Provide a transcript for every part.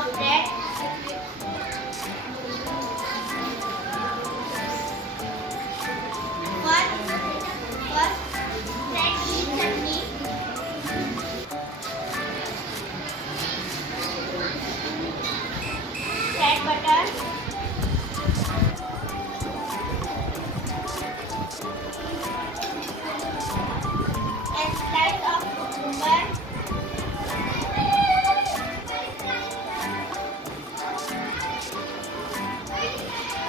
of bread. First, red chili chutney. Red butter. And slice of cucumber.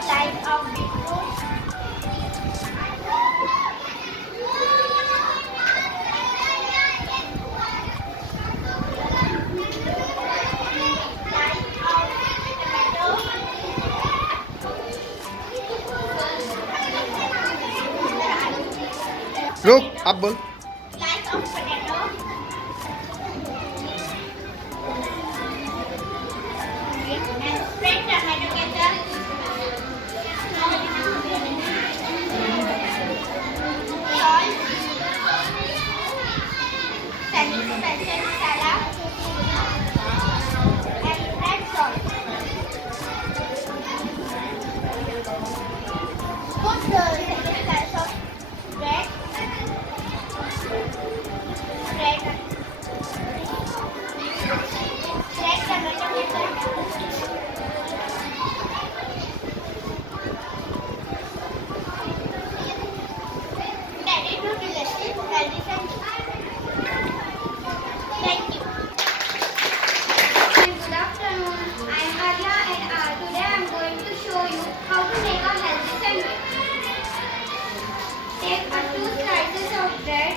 Slice of beetroot. रुक अब बोल Slice of potato. And spread tomato ketchup. Salt. Sesame masala. And red salt. Put the second slice of bread. Red tomato ketchup. Ready to delicious healthy sandwich. Thank you. Good afternoon. I am Arya and today I am going to show you how to make a healthy sandwich. Take 2 slices of bread.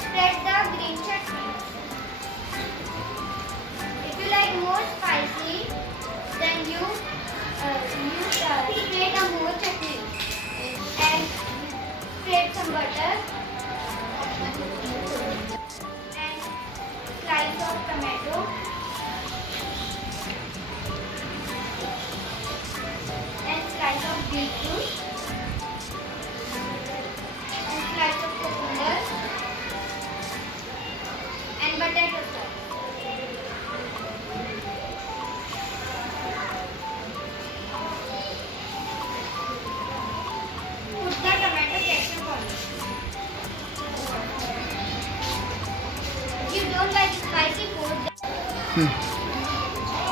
Spread the green chutney. If you like more spicy, then you spread a more chutney and spread some butter and slice of tomato and slice of beetroot and slice of cucumber and potato sauce. Put the tomato ketchup on it. If you don't like spicy food,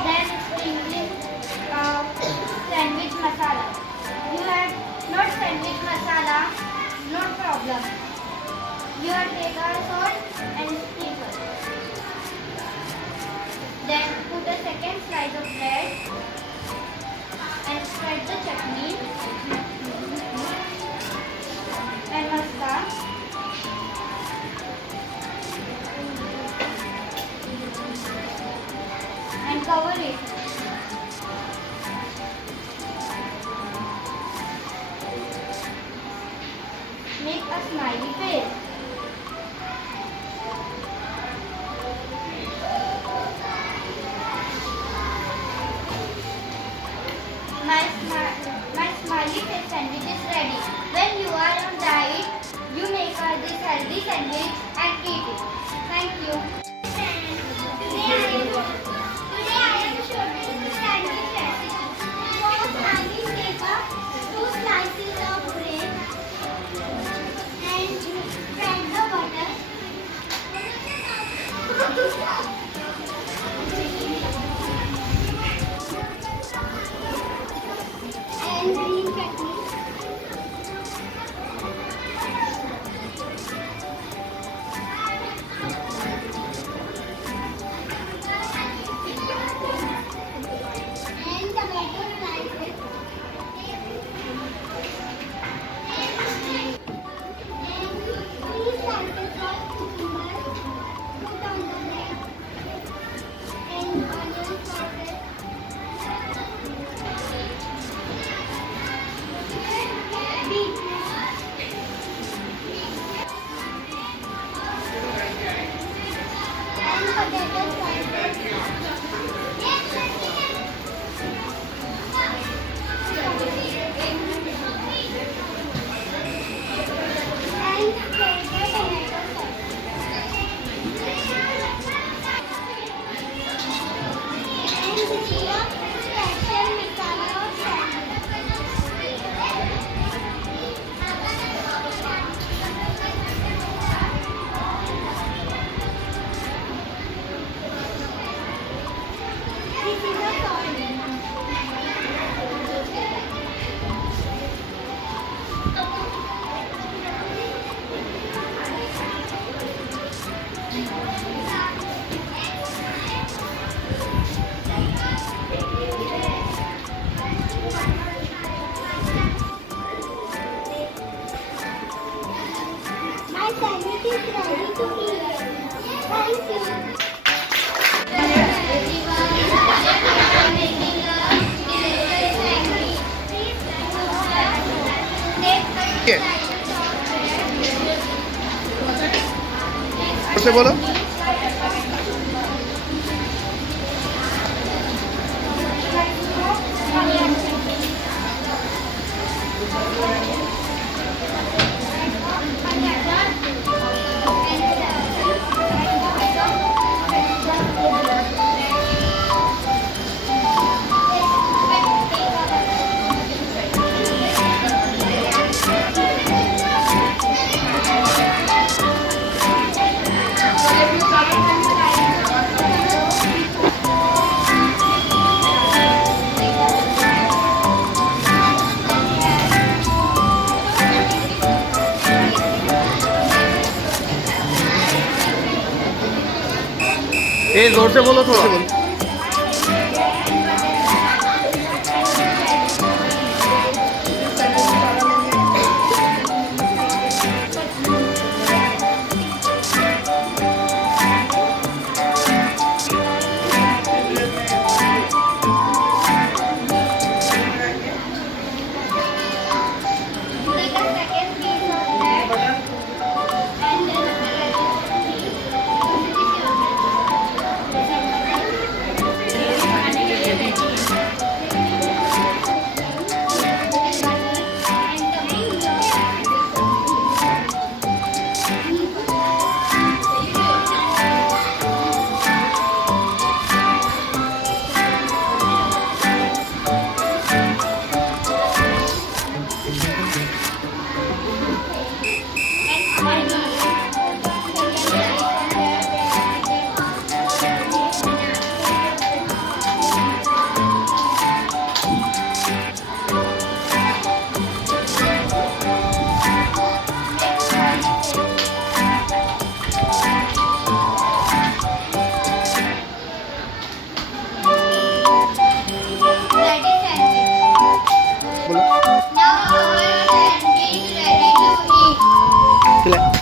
then sprinkle sandwich masala. You have not sandwich masala, no problem. You have take a salt and sprinkle. Then put a second slice of bread and spread the chutney and mustard. And cover it. Make a smiley face. My smiley face sandwich is ready. When you are on diet, you make this healthy sandwich and eat it. Thank you. Today I am showing the sandwich recipe. First, I will take 2 slices of bread and spread the butter. And green chutney. And tomato slices. And 3 slices of cucumber. Put on the bread. And onion slices. And potato slices. And spread the tomato sauce. My sandwich is ready to eat. Thank you. ठीक है फिर से बोलो ए जोर से बोलो थोड़ा Take a second piece of bread and बोलो Now our sandwich ready to eat. खिला